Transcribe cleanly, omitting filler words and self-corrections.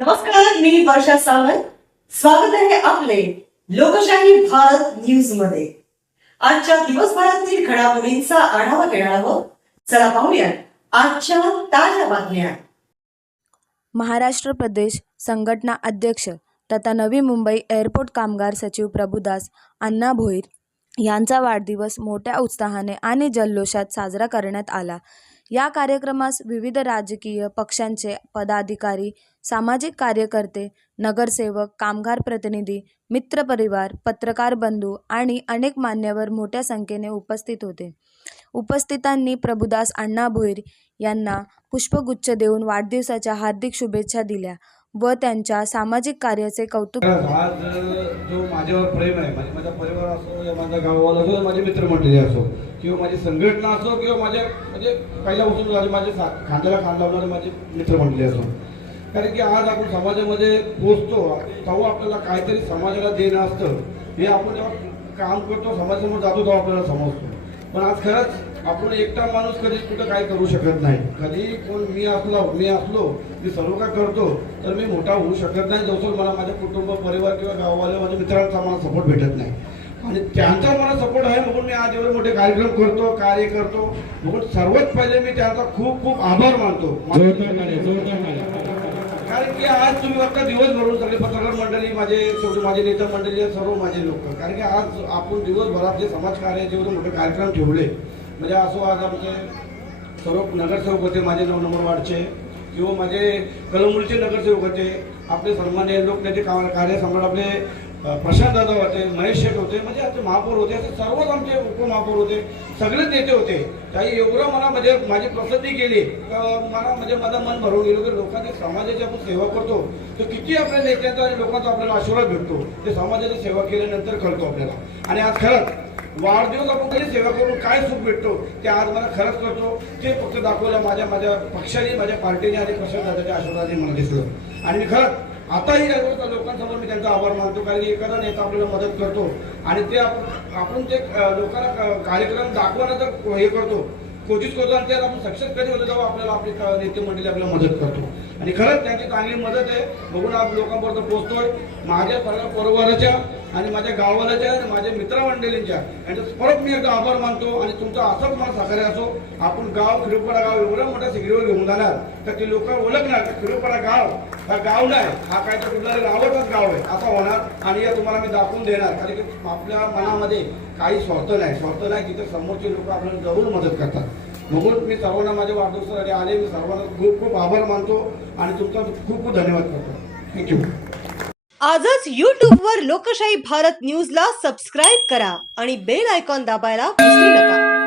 नमस्कार, मी वर्षा सावंत. स्वागत आहे आपले लोकशाही भारत न्यूज मध्ये. आजच्या दिवसभरातील घडामोडींचा आढावा घेणार आहोत. चला पाहूया आजच्या ताज्या बातम्या. महाराष्ट्र प्रदेश संघटना अध्यक्ष तथा नवी मुंबई एअरपोर्ट कामगार सचिव प्रभुदास अण्णा भोईर यांचा वाढदिवस मोठ्या उत्साहाने आणि जल्लोषात साजरा करण्यात आला. या कार्यक्रमास विविध राजकीय पक्षांचे पदाधिकारी, सामाजिक कार्यकर्ते, नगरसेवक, कामगार प्रतिनिधी, मित्रपरिवार, पत्रकार बंधू आणि अनेक मान्यवर मोठ्या संख्येने उपस्थित होते. उपस्थितांनी प्रभुदास अण्णा भोईर यांना पुष्पगुच्छ देऊन वाढदिवसाच्या हार्दिक शुभेच्छा दिल्या व त्यांच्या सामाजिक कार्याचे कौतुक. आज जो माझ्यावर प्रेम आहे, म्हणजे माझा परिवार असो या माझा गावाला असो, माझे मित्रमंडळी असो किंवा माझी संघटना असो किंवा माझ्या म्हणजे पहिल्यापासून माझे खांद्याला खांदा लावणारे माझे मित्रमंडळी असो, कारण की आज आपण समाजामध्ये पोचतो तेव्हा आपल्याला काहीतरी समाजाला देणं असतं. हे आपण जेव्हा काम करतो, समाजासमोर जातो तेव्हा आपल्याला समजतो. पण आज खरंच आपण एकटा माणूस कधी कुठं काय करू शकत नाही. कधी कोण मी असलो मी सर्व काय करतो तर मी मोठा होऊ शकत नाही जोपर्यंत मला माझ्या कुटुंब, परिवार किंवा गाववाले माझ्या मित्रांचा मला सपोर्ट भेटत नाही. आणि त्यांचा मला सपोर्ट आहे म्हणून मी आज एवढे मोठे कार्यक्रम करतो, कार्य करतो. म्हणून सर्वात पहिले मी त्यांचा खूप खूप आभार मानतो. कारण की आज तुम्ही फक्त दिवसभरून सगळे पत्रकार मंडळी, माझे नेता मंडळी, सर्व माझे लोक, कारण की आज आपण दिवसभरात जे समाजकार्य जेवढे मोठे कार्यक्रम ठेवले, म्हणजे असो आज आमचे सर्व नगरसेवक होते, माझे 9 नंबर वार्डचे किंवा माझे कळमूरचे नगरसेवक होते, आपले सन्माननीय लोकनेते कार्य सम्राट आपले प्रशांत दादा होते, महेश शेठ होते, म्हणजे आमचे महापौर होते, असे सर्वच आमचे उपमहापौर होते, सगळेच नेते होते. त्याही एवढं मला म्हणजे माझी प्रसिद्धी केली मला म्हणजे माझं मन भरून गेलं की लोकांची समाजाची आपण सेवा करतो तर किती आपल्या नेत्यांचा आणि लोकांचा आपल्याला आशीर्वाद भेटतो ते समाजाची सेवा केल्यानंतर कळतो आपल्याला. आणि आज खरंच वाढदिवस आपण कधी सेवा करून काय सुख भेटतो ते आज मला खरंच करतो. ते फक्त दाखवलं माझ्या पक्षाने, माझ्या पार्टीने आणि प्रशांत दादाच्या आशीर्वादाने मला दिसलं. आणि मी खरंच आताही लोकांसमोर मी त्यांचा आभार मानतो, कारण की एखादा नेता आपल्याला मदत करतो आणि ते आपण ते लोकांना कार्यक्रम दाखवायला तर हे करतो, कोशिश करतो आणि त्यात आपण सक्सेस कधी होतो तेव्हा आपल्याला आपले नेते मंडळी आपल्याला मदत करतो. आणि खरंच त्यांची चांगली मदत आहे बघून आपण लोकांपर्यंत पोहोचतोय. माझ्या परिवाराच्या आणि माझ्या गावालाच्या आणि माझ्या मित्रमंडळींच्या यांचा परत मी एकदा आभार मानतो. आणि तुमचा असंच मला सहकार्य असो. आपण गाव खिरोपाडा गाव एवढं मोठ्या सिगरीवर घेऊन जाणार तर ते लोक ओळखणार की खिरोपाडा गाव हा गाव नाही, हा काय तर कुठला गावाचाच गाव आहे असा होणार. आणि या तुम्हाला मी दाखवून देणार, कारण की आपल्या मनामध्ये काही स्वार्थ नाही तिथे समोरचे लोक आपल्याला जरूर मदत करतात. म्हणून मी सर्वांना माझ्या वाढदिवसासाठी आले, मी सर्वांना खूप खूप आभार मानतो आणि तुमचा खूप खूप धन्यवाद करतो. थँक्यू. आजच YouTube वर लोकशाही भारत न्यूजला सबस्क्राईब करा आणि बेल आयकॉन दाबायला विसरू नका.